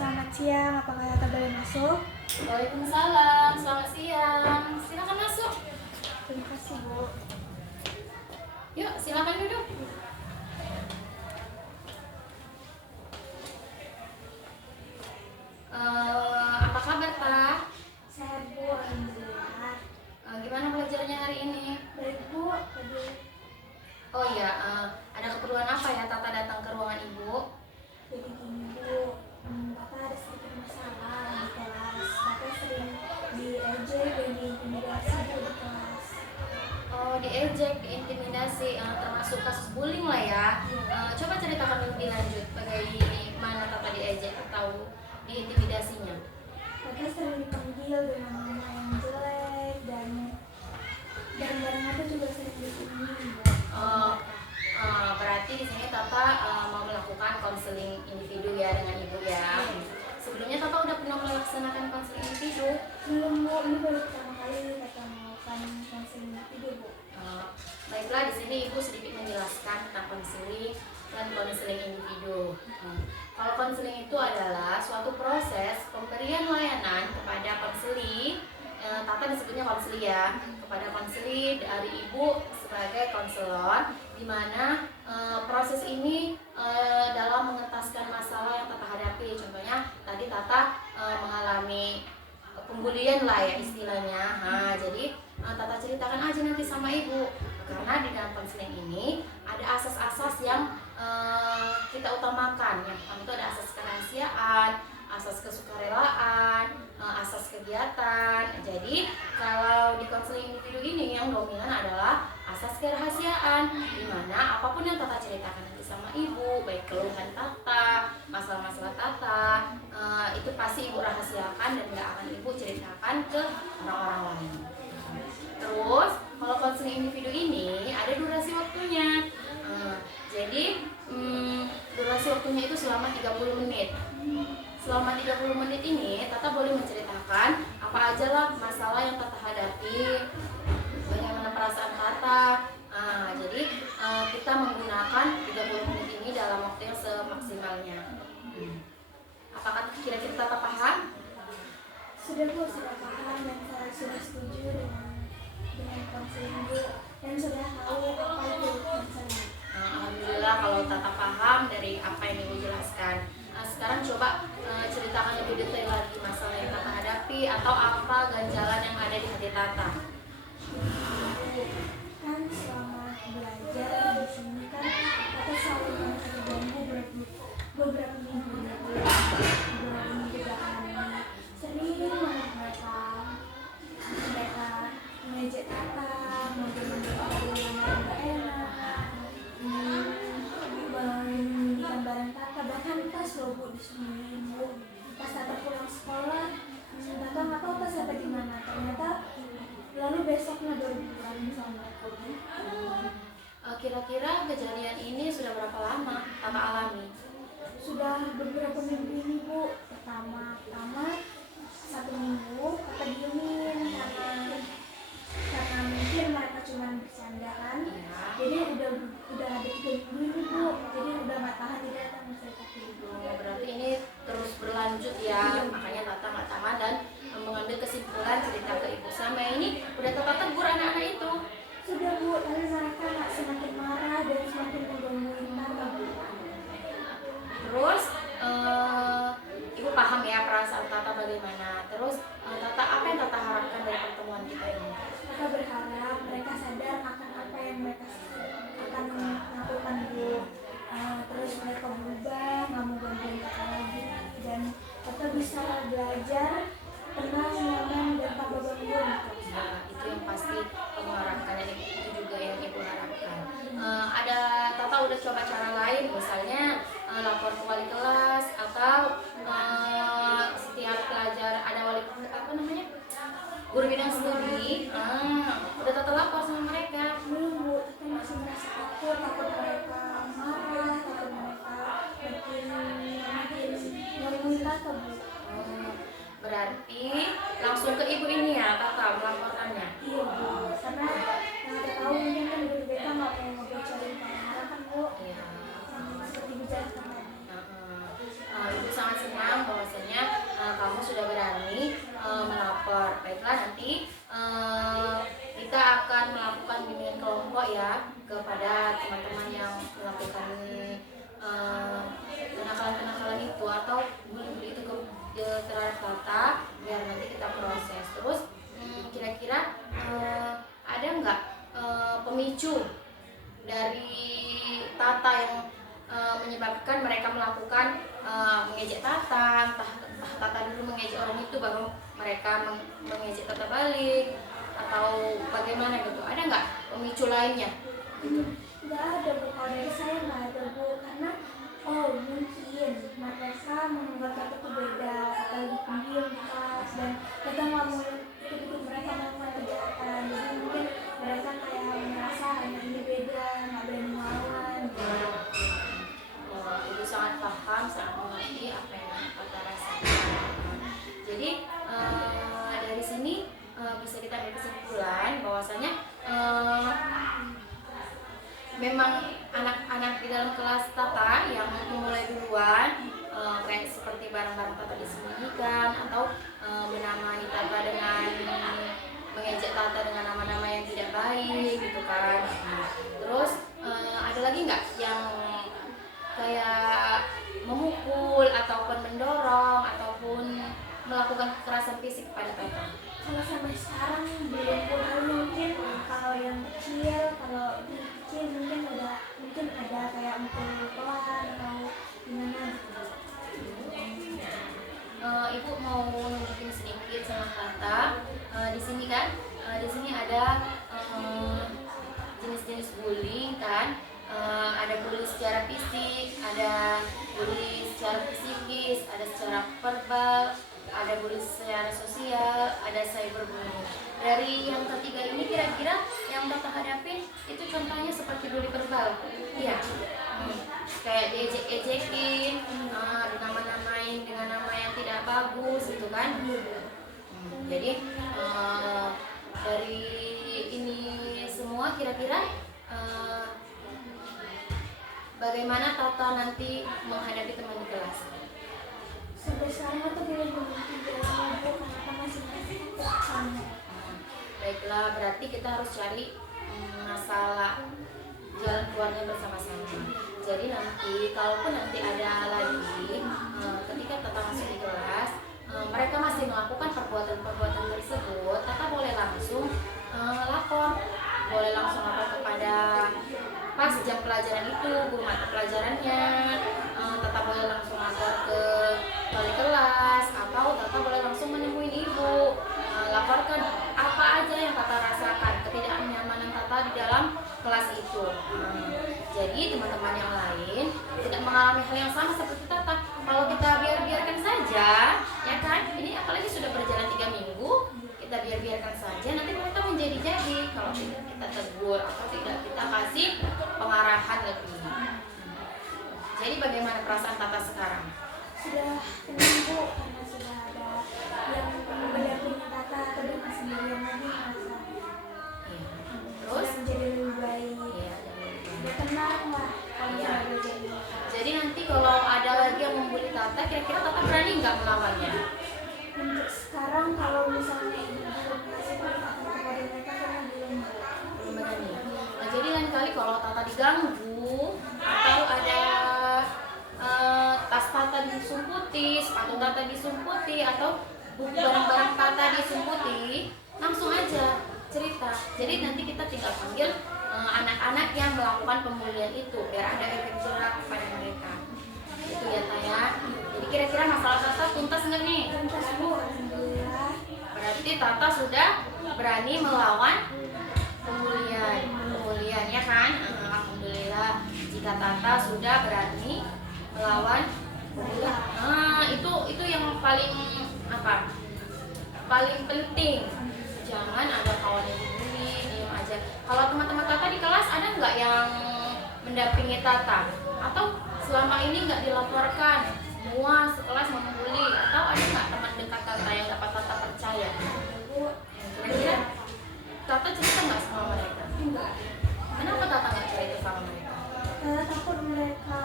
Selamat siang, apakah Tata boleh masuk? Waalaikumsalam, selamat siang. Silakan masuk. Terima kasih, Bu. Yuk, silakan duduk. Apa kabar, Pak? Sehat, Bu. Alhamdulillah. Gimana belajarnya hari ini? Baik, Bu. Tadi Oh iya, ada keperluan apa ya Tata datang ke ruangan Ibu? jadi gini, Bu. Tata ada sedikit masalah di kelas. Tata sering diejek dan diintimidasi di kelas. Oh, diejek, diintimidasi, termasuk kasus bullying lah ya. Coba ceritakan lebih lanjut bagaimana Tata diejek atau diintimidasinya. Tata sering dipanggil dengan nama yang jelek dan barang Tata juga sering disinggung, Bu. Berarti di sini Tata mau melakukan konseling individu ya dengan Ibu ya. Sebelumnya Tata udah pernah melaksanakan konseling individu? Belum, Bu. Ini baru pertama kali Tata melakukan konseling individu, Bu. Baiklah, di sini Ibu sedikit menjelaskan tentang konseling dan konseling individu. Kalau konseling itu adalah suatu proses pemberian layanan kepada konseli. Tata disebutnya konseli ya, kepada konseli dari Ibu sebagai konselor, di mana proses ini dalam mengentaskan masalah yang Tata hadapi. Contohnya tadi Tata mengalami pembulian lah ya istilahnya. Jadi Tata ceritakan aja nanti sama Ibu, karena di dalam konseling ini ada asas-asas yang kita utamakan. Yang pertama itu ada asas kerahasiaan, asas kesukarelaan, asas kegiatan. Jadi kalau di konseling individu ini yang dominan adalah asas kerahasiaan, di mana apapun yang Tata ceritakan nanti sama Ibu, baik keluhan Tata, masalah-masalah Tata, itu pasti Ibu rahasiakan dan nggak akan Ibu ceritakan ke orang-orang lain. Terus kalau konseling individu ini ada durasi waktunya. Jadi durasi waktunya itu selama 30 menit. Selama 30 menit ini Tata boleh menceritakan apa aja lah masalah yang Tata hadapi, bagaimana perasaan Tata. Jadi kita menggunakan 30 menit ini dalam waktu yang semaksimalnya. Apakah kira-kira Tata paham? Sudah, Bu, sudah paham dan saya sudah setuju dengan konseling, Bu, dan sudah tahu apa itu konseling. Alhamdulillah kalau Tata paham dari apa yang Ibu jelaskan. Sekarang coba ceritakan lebih detail lagi masalah yang Tata hadapi atau apa ganjalan yang ada di hati Tata. Kan selama belajar di sini kan Tata selalu merasa terganggu beberapa minggu belakangan ini. Sering banget mereka mengejek Tata, manggil-manggil aku yang gak enak, menyembunyikan barang Tata, bahkan tas loh, Bu, disembunyiin, Bu. Pas Tata pulang sekolah, Tata nggak tahu tas ada di mana. Ternyata lalu besoknya baru dipulangin sama mereka, Bu. Kira-kira kejadian ini sudah berapa lama Tata alami? Sudah beberapa minggu ini, Bu. Pertama 1 minggu Tata diemin karena mungkin mereka cuma bercanda kan. Jadi udah ada 3 minggu ini, Bu. Jadi udah nggak tahan, jadi Tata mencerita ke Ibu. Berarti ini terus berlanjut ya, makanya Tata nggak tahan dan mengambil kesimpulan cerita ke Ibu. Selama ini udah Tata tegur anak-anak itu? Sudah, Bu, tapi mereka nggak semakin marah dan semakin menggangguin Tata, Bu. Terus Ibu paham ya perasaan Tata bagaimana. Terus Tata, apa yang Tata harapkan dari pertemuan kita ini? Tata berharap mereka sadar akan apa yang mereka akan lakukan, Bu. Terus mereka berubah, nggak mau gangguin Tata lagi, dan Tata bisa belajar tenang, nyaman, dan tanpa gangguan. Itu yang pasti kamu harapkan dan itu juga yang Ibu harapkan. Ada Tata udah coba cara lain, misalnya lapor ke wali kelas atau setiap pelajar ada wali guru bidang studi, udah Tata lapor sama mereka? Belum, Bu. Tata masih merasa takut mereka marah, takut mereka makin ngomongin Tata, Bu. Berarti langsung ke Ibu ini ya Tata melaporkannya? Iya, Bu. Karena yang Tata tahu mungkin kan guru BK nggak mau ngebocorin kamera kan, Bu. Iya. Seperti bicara tadi. Ibu sangat senang bahwa menyebabkan mereka melakukan mengejek Tata, entah Tata dulu mengejek orang itu baru mereka mengejek Tata balik, atau bagaimana gitu? Ada nggak pemicu lainnya? Nggak ada Bu, kalau dari saya nggak ada Bu, karena mungkin mereka menganggap Tata itu beda, Tata lebih pendiam di kelas, dan Tata nggak mau ikut mereka melakukan kejahatan, jadi mungkin mereka kayak merasa anak ini beda, nggak berani melawan. Ibu sangat paham, sangat mengerti apa yang Tata rasakan. Jadi dari sini bisa kita ambil kesimpulan bahwasanya memang anak-anak di dalam kelas Tata yang memulai duluan, kayak seperti barang-barang Tata disembunyikan atau menamai Tata dengan mengejek Tata dengan nama-nama yang tidak baik gitu kan. Terus ada lagi nggak yang kayak memukul ataupun mendorong ataupun melakukan kekerasan fisik pada Tata? Kalau sampai sekarang belum pernah, mungkin kalau yang kecil, mungkin ada kayak mukul pelan atau gimana gitu. Ibu mau nunjukin sedikit sama Tata. Di sini kan, di sini ada jenis-jenis bullying kan. Ada bully secara fisik, ada bully secara psikis, ada secara verbal, ada bully secara sosial, ada cyberbullying. Dari yang ketiga ini kira-kira yang Tata hadapin itu contohnya seperti bully verbal. Iya. Kayak diejek-ejekin, dinama-namain dengan nama yang tidak bagus gitu kan. Jadi dari ini semua kira-kira bagaimana Tata nanti menghadapi teman di kelas? Sampai sekarang aku belum memiliki jalan Bu, karena kan masih sama. Baiklah, berarti kita harus cari masalah jalan keluarnya bersama-sama. Jadi nanti, kalaupun nanti ada lagi ketika Tata masuk di kelas, mereka masih melakukan perbuatan-perbuatan tersebut, Tata boleh langsung lapor, boleh langsung lapor kepada pas jam pelajaran itu, guru mata pelajarannya. Tata boleh langsung lapor ke wali kelas, atau Tata boleh langsung menemui ibu, laporkan apa aja yang Tata rasakan, ketidaknyamanan Tata di dalam kelas itu. Jadi teman-teman yang lain tidak mengalami hal yang sama seperti Tata. Kalau kita biarkan saja, ya kan, ini apalagi sudah berjalan 3 minggu, kita biarkan saja, nanti mereka menjadi-jadi kalau tidak kita tegur atau tidak kita kasih pengarahan lebih. Jadi bagaimana perasaan Tata sekarang? Sudah tenang Bu, karena sudah ada yang mendampingi Tata, atau dengan sendirian lagi merasa. Terus menjadi lebih baik. Iya, Sudah tenang lah kalau Iya. sudah jadi. jadi nanti kalau ada lagi yang membuli Tata, kira-kira Tata berani nggak melawannya? Untuk sekarang kalau misalnya ibu belum kasih peringatan kepada mereka, karena belum. Belum berani. Nah, jadi lain kali kalau Tata diganggu atau ada tas Tata disumputi, sepatu Tata disumputi, atau barang-barang Tata disumputi, langsung aja cerita. Jadi nanti kita tinggal panggil anak-anak yang melakukan pembulian itu biar ada efek jerak kepada mereka. Itu ya Taya. Jadi kira-kira masalah Tata tuntas nggak nih? Tuntas Bu, alhamdulillah. Berarti Tata sudah berani melawan pembulian ya kan? Alhamdulillah jika Tata sudah berani melawan pembulian. Itu yang paling paling penting. Jangan ada kawan yang dibully, diam aja. Kalau teman-teman Tata di kelas ada nggak yang mendampingi Tata? Atau selama ini nggak dilaporkan semua sekelas membuli? Atau ada nggak teman dekat Tata yang dapat Tata percaya? Kira-kira Tata cerita nggak sama mereka? Enggak. Kenapa Tata nggak cerita sama mereka? Karena takut mereka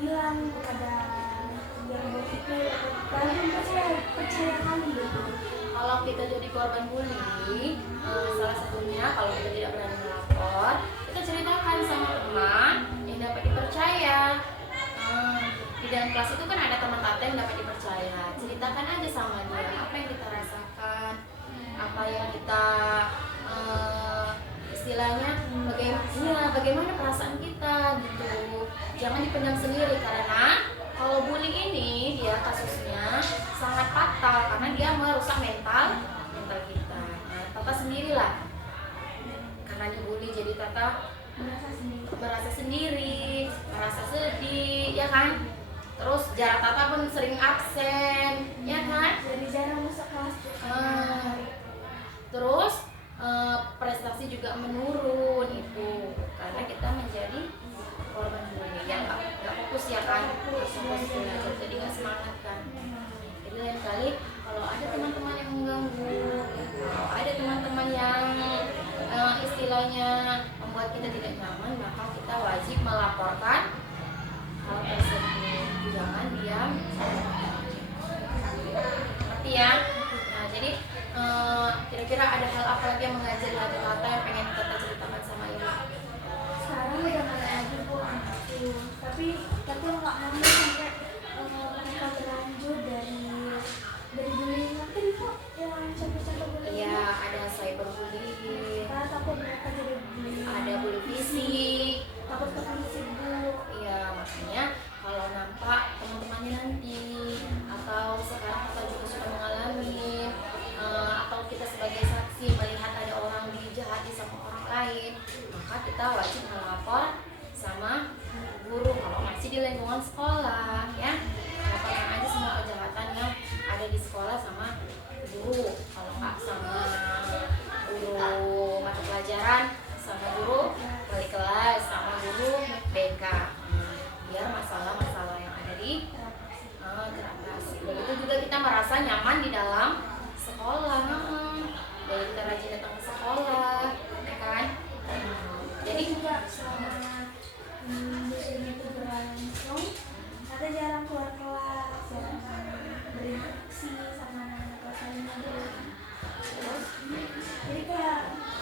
bilang kepada yang begitu, kalian percaya kali gitu. Kalau kita jadi korban bully, salah satunya kalau kita tidak berani melapor, kita ceritakan sama teman yang dapat dipercaya. Di dalam kelas itu kan ada teman Tata yang dapat dipercaya. Ceritakan aja sama dia apa yang kita rasakan, apa yang kita istilahnya bagaimana perasaan kita gitu. jangan dipendam sendiri, karena kalau bully ini dia kasusnya sangat fatal karena dia merusak mental kita. Nah, Tata sendirilah karena dibully, jadi Tata merasa sendiri, merasa sedih, ya kan? Terus jarak Tata pun sering absen, ya kan? Jadi jarang masuk kelas. Terus prestasi juga menurun itu karena kita menjadi korban bully yang nggak fokus, ya kan? Nggak fokus belajar, jadi nggak semangat kan? Jadi lain kali kalau ada teman-teman yang mengganggu, kalau ada teman-teman yang istilahnya membuat kita tidak nyaman, maka kita wajib melaporkan hal tersebut. Jangan diam, ngerti ya? Nah, jadi kira-kira ada hal apa lagi yang mengajari hati Tata yang pengen Tata ceritakan sama ibu? Sekarang udah nggak ada lagi bu anakku, tapi nggak mau sampai mereka berlanjut dari bullying nanti kok yang contoh-contoh bullying. Iya, ada cyberbullying, Karena takut mereka jadi bullying. ada bully fisik. Takut ke fisik bu. Iya, makanya kalau nampak teman-temannya nanti atau sekarang kita juga sudah mengalami atau kita sebagai saksi melihat ada orang dijahati sama orang lain, maka kita wajib melapor sama guru kalau masih di lingkungan sekolah, ya. Laporkan aja semua kejahatan yang ada di sekolah sama guru, kalau nggak sama guru mata pelajaran, sama guru wali kelas, sama guru BK, biar masalah-masalah yang ada di teratasi. Begitu juga kita merasa nyaman di dalam sekolah, jadi kita rajin datang ke sekolah, ya kan? Jadi juga selama musim itu berlangsung, Tata jarang keluar kelas, jarang berinteraksi sama anak-anak kelas lainnya dulu. Terus jadi kayak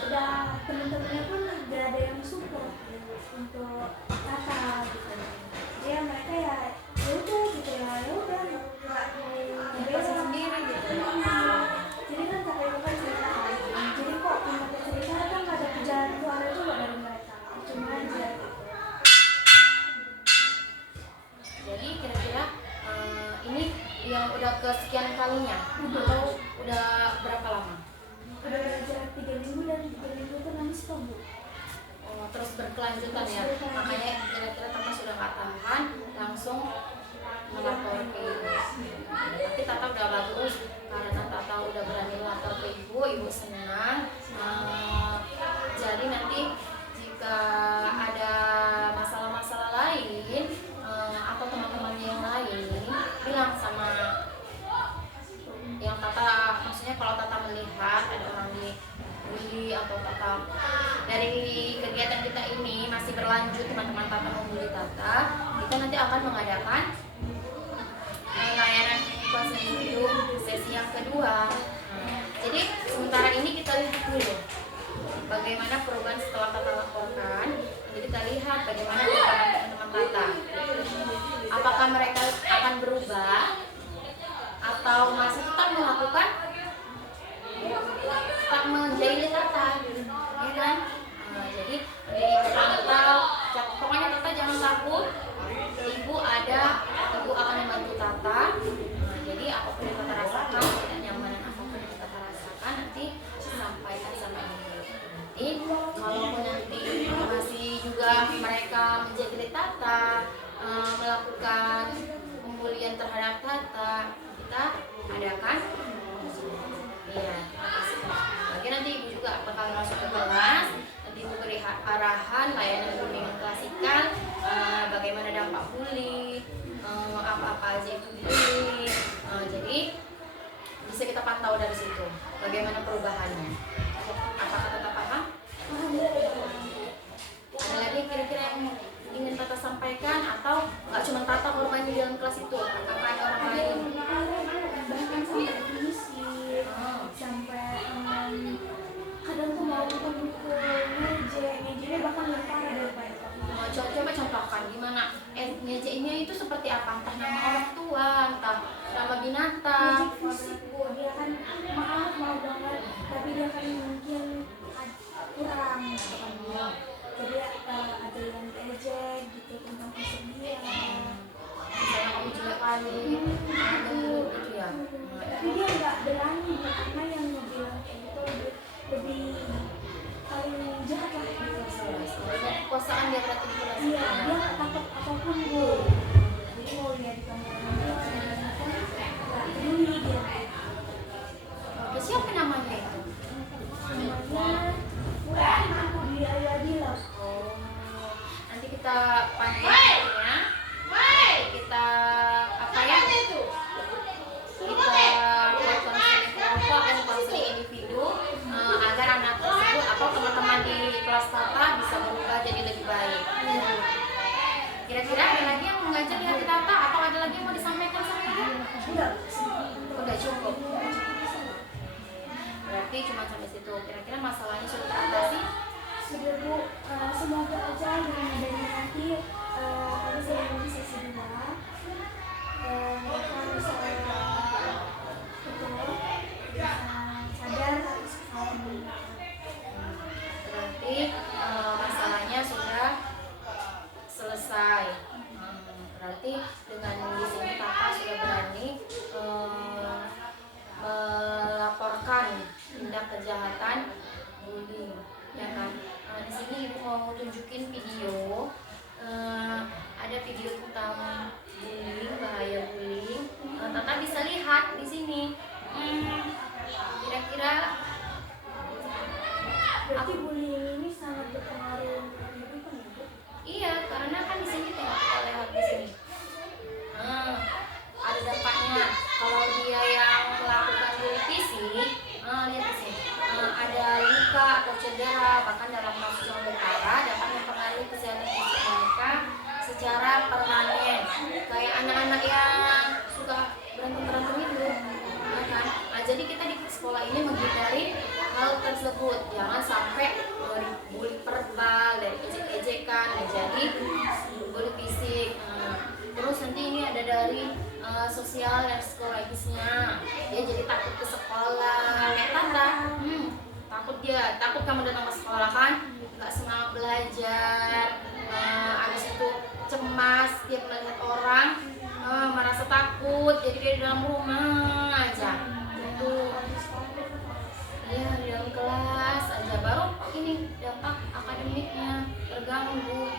udah temen-temennya pun gak ada yang support untuk Tata gitu. Jadi ya mereka ya udah gitu ya udah nggak bebas sendiri gitu. Jadi kan kakak itu kan cerita kan, jadi kok kakak cerita kan nggak ada jalan keluar juga dari mereka, cuma aja gitu. Jadi kira-kira ini yang udah kesekian kalinya atau udah berapa lama? Udah jarak 3 minggu dan 3 minggu itu non-stop bu. Oh, terus berkelanjutan ya. Makanya kira-kira Tata sudah nggak tahan, langsung melapor ke ibu. Tapi Tata udah bagus karena Tata udah berani melapor ke ibu senang. Jadi nanti jika ada masalah-masalah lain atau teman-temannya yang lain, bilang sama yang Tata, maksudnya kalau Tata melihat ada orang dibully atau Tata dari kegiatan kita ini masih berlanjut, teman-teman Tata membully Tata, kita nanti akan mengadakan layanan konseling hidup sesi yang kedua. Jadi sementara ini kita lihat dulu bagaimana perubahan setelah Tata laporkan. Jadi kita lihat bagaimana perubahan teman-teman Tata. Apakah mereka akan berubah atau masih tetap melakukan, tetap menjadi Tata, ya kan? Jadi Tata, pokoknya Tata jangan takut. Ibu akan membantu Tata. Jadi apapun yang Tata rasakan, tidak nyaman apapun yang Tata rasakan, nanti sampaikan sama ibu. Jadi kalaupun nanti masih juga mereka menjadi Tata, melakukan pembulian terhadap Tata, kita adakan lagi nanti ibu juga bakal masuk ke kelas, nanti ibu beri arahan layanan bimbingan klasikal, bagaimana dampak bully, apa-apa aja itu bully. Jadi bisa kita pantau dari situ bagaimana perubahannya. Apakah Tata paham? Ada lagi kira-kira yang ingin Tata sampaikan atau nggak cuma Tata korban di dalam kelas itu? Apakah ada orang lain? Bahkan sampai definisi, sampai kadang tuh mau pukul ngejeknya bahkan lebih parah daripada Coba contohkan gimana ngejeknya itu seperti apa? Entah nama orang tua, entah nama binatang. ngejek fisik bu, dia kan mau banget, tapi dia kan mungkin kurang gitu kan bu. Jadi ada yang diejek gitu tentang fisik dia. Misalnya kamu jelek kali, gitu ya. Tapi dia nggak berani karena yang ngebilang kayak gitu lebih paling jahat lah gitu. Banyak kekuasaan dia berarti di kelas. Iya, dia nggak takut apapun bu. Jadi mau lihat kamu nggak peduli dia. Siapa namanya itu? Namanya bukan dia Adila. Oh, nanti kita panggil ya. Kita apa ya? Kita buat konseling kelompok dan konseling individu agar anak tersebut atau teman-teman di kelas tata bisa berubah jadi lebih baik. Kira-kira ada lagi yang mau ngajar di hati tata atau ada lagi yang mau disampaikan sama ibu? Enggak. Udah cukup. Berarti cuma sampai situ. Kira-kira masalahnya sudah teratasi? Sudah bu, semoga aja dengan adanya nanti kami sering di sesi 2 mereka bisa betul bisa sadar atas kesalahan mereka. Berarti masalahnya sudah selesai. Berarti dengan di sini kakak sudah berani melaporkan tindak kejahatan bullying, ya kan? Di sini ibu mau tunjukin video. Ada video tentang bullying, bahaya bullying. Tata bisa lihat di sini. Kira-kira Berarti bullying ini sangat berpengaruh untuk kehidupan ya bu? iya, karena kan di sini tengok kita lihat di sini. Ada dampaknya. Kalau dia yang melakukan bullying fisik, lihat di sini. Ada luka atau cedera, bahkan dalam kasus yang berparah dapat mempengaruhi kesehatan fisik mereka secara permanen. Kayak anak-anak yang suka berantem itu, ya kan? Jadi kita di sekolah ini menghindari hal tersebut. Jangan sampai bully verbal, dari ejek-ejekan menjadi bully fisik. Terus nanti ini ada dari sosial dan psikologisnya. Dia jadi takut ke sekolah. Kayak Tata, takut kamu datang ke sekolah kan, nggak semangat belajar. Habis itu cemas, dia melihat orang, merasa takut. Jadi dia di dalam rumah aja. Tuh. Iya, di dalam kelas aja, baru ini dampak akademiknya terganggu,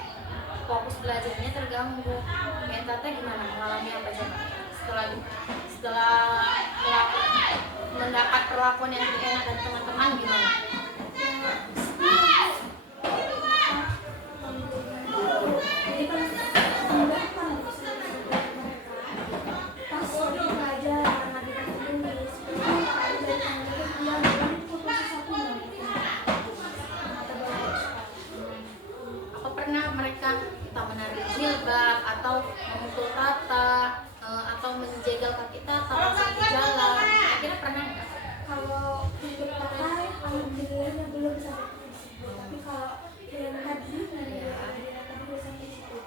fokus belajarnya terganggu. Kayak Tata gimana, mengalami apa coba setelah mendapat perlakuan yang tidak enak dari teman-teman gimana? Jadi kan tindakan pas lagi belajar karena kita tulis itu ada dari teman-teman dia bilang itu posisi satunya gitu. Apa pernah mereka kita menarik jilbab atau memukul Tata atau menjegal kaki Tata pas di jalan? Kira-kira pernah nggak? Kalau untuk Tata alhamdulillahnya belum sampai ke situ. Tapi kalau yang tadi sampai situ.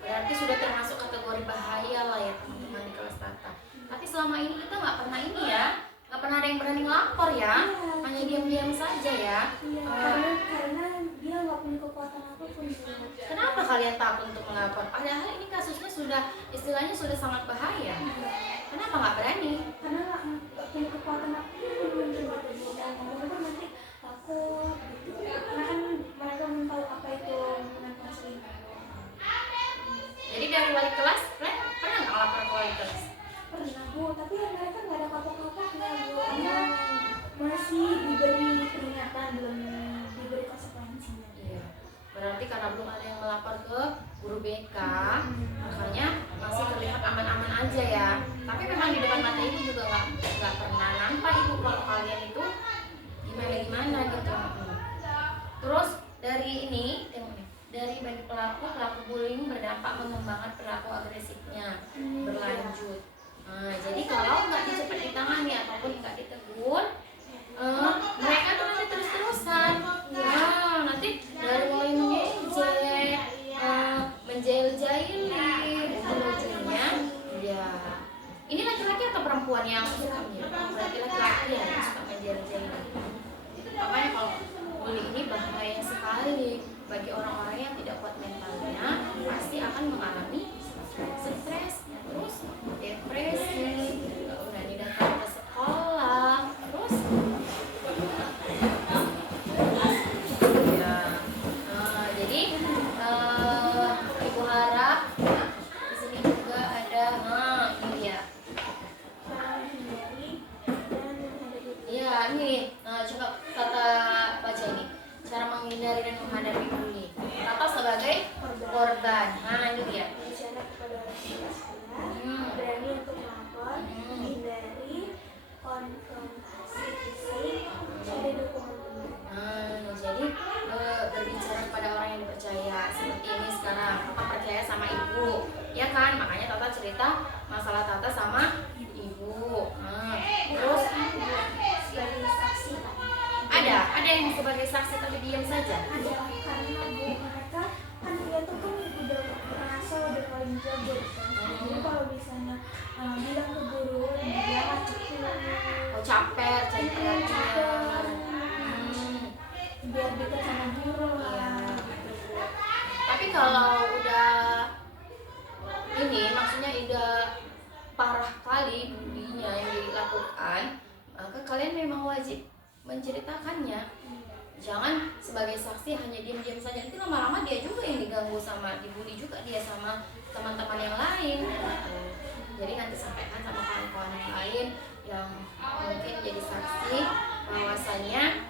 Berarti sudah termasuk kategori bahaya lah ya teman-teman di kelas Tata. Tapi selama ini kita nggak pernah ini ya, nggak pernah ada yang berani ngelapor ya, hanya diam-diam saja ya. Iya, karena dia nggak punya kekuatan apapun. Kenapa kalian takut untuk melapor? Padahal ini kasusnya sudah istilahnya sudah sangat bahaya. Kenapa nggak berani? Karena nggak punya kekuatan apapun gitu. Ngomong itu nanti takut gitu. Karena kan mereka belum tahu apa itu hubungan konseling. Jadi dari wali kelas, pernah nggak lapor ke wali kelas? Pernah bu, tapi mereka nggak ada kapok-kapoknya bu. Karena masih diberi peringatan, belum diberi konsekuensinya. Iya. Berarti karena belum ada yang melapor ke guru BK, makanya masih terlihat aman-aman aja ya. Tapi memang di depan mata ibu juga nggak pernah nampak ibu kalau kalian itu gimana gitu. Terus dari ini, dari bagi pelaku bullying berdampak mengembangkan perilaku agresifnya berlanjut. Jadi kalau nggak cepat ditangani ataupun nggak ditegur, mereka tuh nanti terus-terusan. Nanti dari mulai mengejek, menjail-jailin, ujung-ujungnya ya. Ini laki-laki atau perempuan yang suka menjail? Berarti laki-laki yang suka menjail-jailin. Makanya kalau bullying ini bahaya sekali. bagi orang-orang yang tidak kuat mentalnya pasti akan mengalami stres, terus depresi, nggak berani datang ke sekolah, terus ya. Jadi ibu harap di sini juga ada ini dia. Iya, ini coba kata baca ini. Cara menghindari dan menghadapi bully. Kata sebagai korban. Nah, ini dia. Bicara kepada orang tua sekolah, berani untuk melapor, hindari konfrontasi fisik, cari dukungan teman. Jadi berbicara kepada orang yang dipercaya. Seperti ini sekarang, Tata percaya sama ibu, ya kan? Makanya Tata cerita masalah Tata sama ibu. Terus Sebagai saksi, ada yang sebagai saksi tapi diam saja. ada karena bu mereka kan dia tuh kan udah merasa udah paling jago kan. Jadi kalau misalnya bilang ke guru dia ngacekin Oh, caper. biar dekat sama guru lah. Tapi kalau udah ini maksudnya udah parah kali bulinya yang dilakukan, maka kalian memang wajib menceritakannya. Jangan sebagai saksi hanya diam-diam saja. Nanti lama-lama dia juga yang diganggu sama dibully juga dia sama teman-teman yang lain. Jadi nanti sampaikan sama kawan-kawan yang lain yang mungkin jadi saksi bahwasanya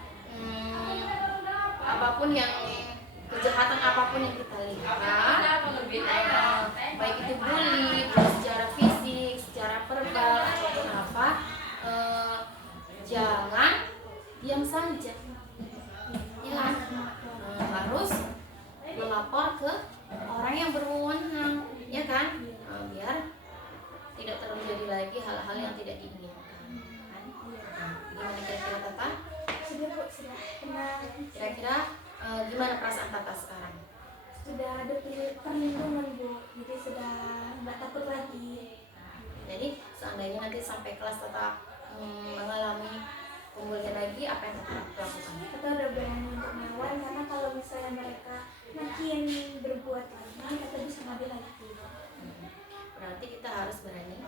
apapun yang kejahatan apapun yang kita lihat, baik itu bully, secara fisik, secara verbal ataupun apa, jangan diam saja, ya kan? Harus melapor ke orang yang berwenang, ya kan? Biar tidak terjadi lagi hal-hal yang tidak diinginkan, kan? Gimana kira-kira Tata? Sudah pernah Kira-kira gimana perasaan Tata sekarang? sudah ada perlindungan bu, jadi sudah nggak takut lagi. Jadi seandainya nanti sampai kelas Tata mengalami pembulian lagi, apa yang Tata lakukan? Kita udah berani untuk melawan karena kalau misalnya mereka makin berbuat lagi, kita bisa ngambil lagi. Berarti kita harus berani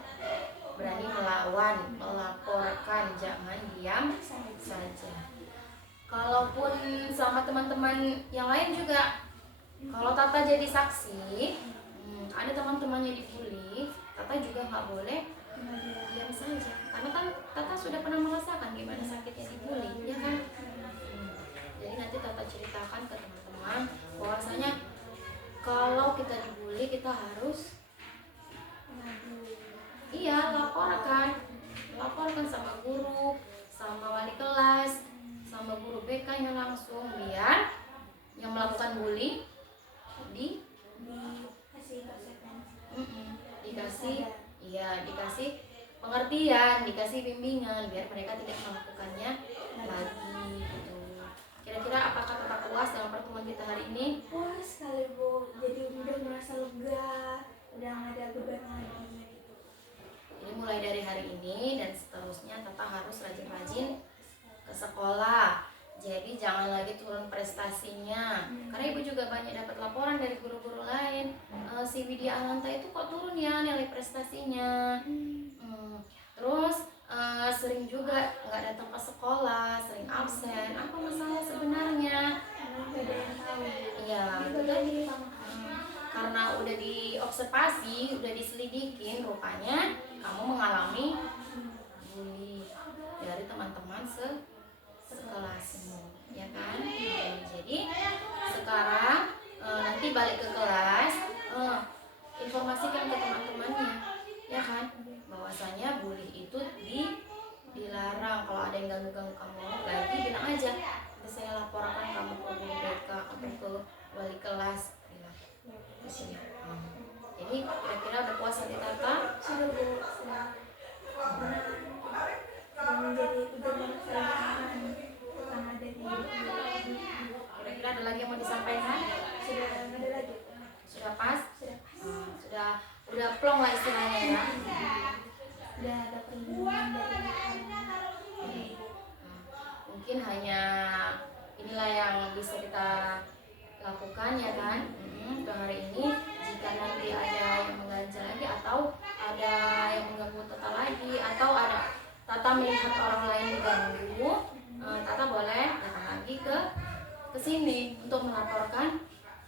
melawan, melaporkan, jangan diam saja. Kalaupun sama teman-teman yang lain juga, kalau Tata jadi saksi, ada teman-temannya dibully, Tata juga nggak boleh diam saja, karena kan Tata sudah pernah merasakan gimana sakitnya dibully, ya kan? Jadi nanti Tata ceritakan ke teman-teman bahwasanya kalau kita dibully kita harus laporkan sama guru, sama wali kelas, sama guru BK-nya langsung, biar yang melakukan bully dikasih konsekuensi. dikasih pengertian, dikasih bimbingan biar mereka tidak melakukannya lagi gitu. Kira-kira apakah Tata puas dengan pertemuan kita hari ini? Puas sekali bu, jadi udah merasa lega, udah nggak ada beban lagi. Jadi mulai dari hari ini dan seterusnya Tata harus rajin-rajin ke sekolah. Jadi jangan lagi turun prestasinya. Karena ibu juga banyak dapat laporan dari guru-guru lain. Si Widya Alanta itu kok turun ya nilai prestasinya. Terus sering juga nggak datang ke sekolah, sering absen. Apa masalah sebenarnya? Ada yang tahu. Iya, itu tadi. Karena udah diobservasi, udah diselidikin, rupanya kamu mengalami bully dari teman-teman sekelasmu, ya kan? Jadi sekarang nanti balik ke kelas, informasikan ke teman-temannya, ya kan? Bahwasanya bully itu dilarang. Kalau ada yang ganggu-ganggu kamu lagi, bilang aja, nanti saya laporkan kamu ke guru BK atau ke wali kelas. Di sini. Jadi kira-kira udah puas hati Tata? Sudah bu, sudah menjadi udah merasa bukan ada di. Kira-kira ada lagi yang mau disampaikan? Sudah nggak ada lagi. Sudah pas? Sudah pas. Udah plong lah istilahnya ya. Udah ada perlindungan dari Mungkin hanya inilah yang bisa kita lakukan Tata melihat orang lain diganggu, Tata boleh datang lagi ke sini untuk melaporkan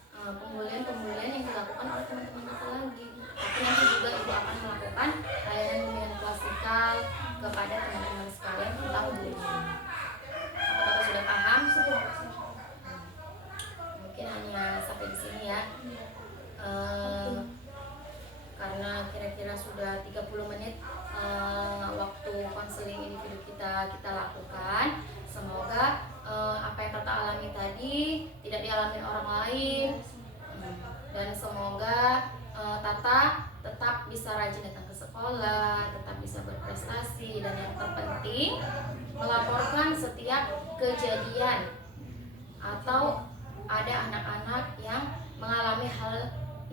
pembulian yang dilakukan oleh teman-teman Tata lagi. Tapi nanti juga ibu akan melakukan layanan pembulian klasikal kepada teman-teman sekalian tentang bullying. Apa Tata sudah paham? Mungkin hanya sampai di sini ya. Karena kira-kira sudah 30 menit waktu konseling individu kita lakukan. Semoga apa yang Tata alami tadi tidak dialami orang lain, dan semoga Tata tetap bisa rajin datang ke sekolah, tetap bisa berprestasi, dan yang terpenting melaporkan setiap kejadian atau ada anak-anak yang mengalami hal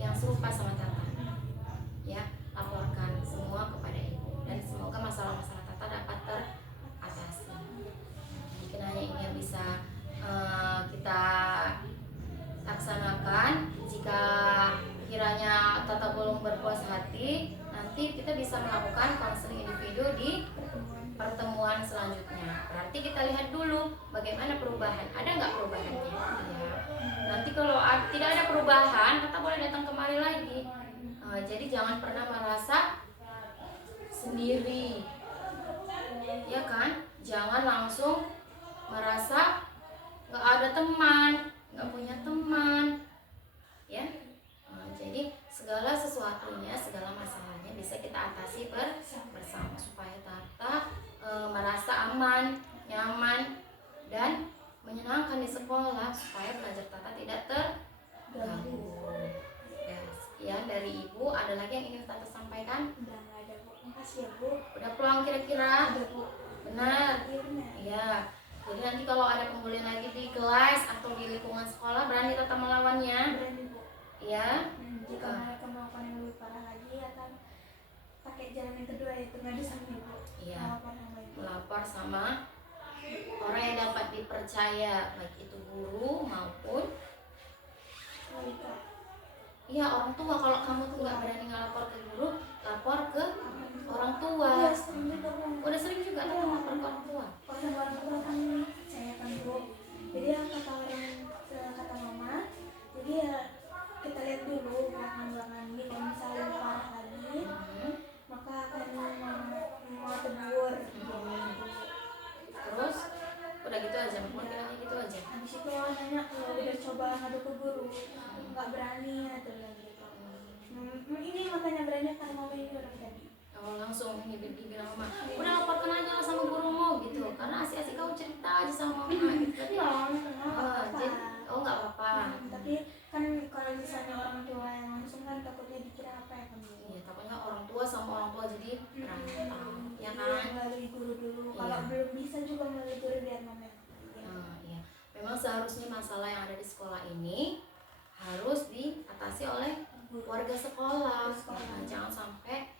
yang serupa sama Tata. Ya, laporkan semua kepada ibu, dan semoga masalah-masalah Tata dapat teratasi. Mungkin hanya ini yang bisa kita laksanakan. Jika kiranya Tata belum berpuas hati, nanti kita bisa melakukan konseling individu di pertemuan selanjutnya. Berarti kita lihat dulu bagaimana perubahan, ada nggak perubahannya. Ya. Nanti kalau tidak ada perubahan, Tata boleh datang kemari lagi. Jadi jangan pernah merasa sendiri, ya kan? Jangan langsung merasa nggak ada teman, nggak punya teman, ya. Jadi segala sesuatunya, segala masalahnya bisa kita atasi bersama supaya Tata merasa aman, nyaman, dan menyenangkan di sekolah, supaya belajar Tata tidak terganggu. Sekian dari ibu. Ada lagi yang ingin Tata sampaikan? Udah nggak ada, Bu. Makasih ya, Bu. Udah pulang kira-kira? Udah, Bu. Benar. Iya, benar. Iya. Jadi nanti kalau ada pembulian lagi di kelas atau di lingkungan sekolah, berani Tata melawannya? Berani, Bu. Iya. Jika mereka melakukan yang lebih parah lagi, akan pakai jalan yang kedua, yaitu ngadu sama ibu. Iya. Ibu. Melapor sama orang yang dapat dipercaya, baik itu guru maupun iya orang tua. Kalau kamu tuh nggak berani ngelapor ke guru, lapor ke orang tua. Iya, sering juga, Bu. Udah sering juga tuh lapor ke orang tua. Kalau orang tua kan saya kan, Bu. Jadi ya kata mama, jadi ya kita lihat dulu belakang ini, kalau misalnya parah lagi, maka akan mau tegur. Terus udah gitu aja, bilangnya gitu aja. Habis itu nanya, kalau udah coba ngadu ke guru, nggak berani atau gitu. Ini makanya berani karena mama ini orang tadi. Oh, langsung dibilang mama, udah laporkan aja sama gurumu gitu, karena asik-asik kau cerita aja sama mama gitu. Jadi nggak apa-apa. Tapi kan kalau misalnya orang tua yang langsung kan takutnya dikira apa ya kan? Iya, takutnya orang tua sama orang tua jadi berantem, ya kan? Melalui guru dulu. Kalau belum bisa juga melalui guru biar mama. Iya. Memang seharusnya masalah yang ada di sekolah ini harus diatasi oleh warga sekolah. Nah, jangan sampai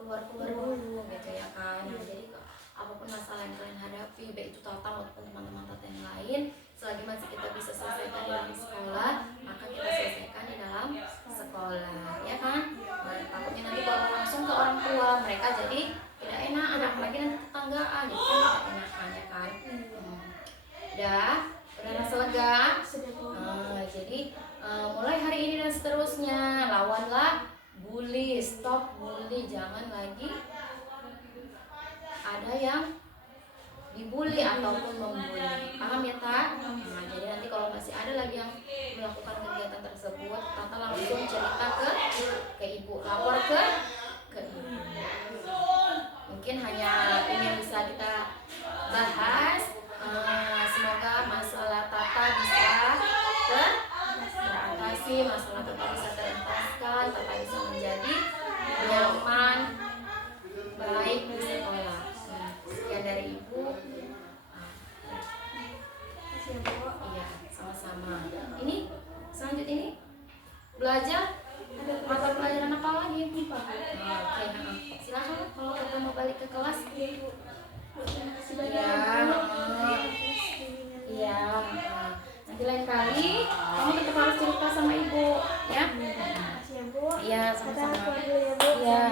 keluar-keluar dulu gitu ya kan. Nah, jadi apapun masalah yang kalian hadapi, baik itu Tata maupun teman-teman Tata yang lain, selagi masih kita bisa selesaikan di dalam sekolah, maka kita selesaikan di dalam sekolah, ya kan? Nah, takutnya nanti kalau langsung ke orang tua, mereka jadi tidak enak, apalagi nanti tetanggaan, jadi kan tidak enakan, ya kan? Udah rasa lega? Jadi mulai hari ini dan seterusnya, lawanlah bully, stop bully, jangan lagi ada yang dibully ataupun membuli. Paham ya, Tak? Nah, jadi nanti kalau masih ada lagi yang melakukan kegiatan tersebut, Tata langsung cerita ke ibu, lapor ke ibu. Mungkin hanya ini yang bisa kita bahas. Semoga masalah Tata bisa teratasi, masalah Tata bisa terentaskan, Tata bisa menjadi nyaman, baik di sekolah. Sekian dari ibu. Iya, sama-sama. Ini selanjutnya ini belajar mata pelajaran apa lagi? Oke, silakan kalau kita mau balik ke kelas. Iya. Nanti lain kali kamu tetap harus cerita sama ibu, ya? Makasih ya, Bu. Iya, sama-sama. Kita keluar dulu ya, Bu. Iya.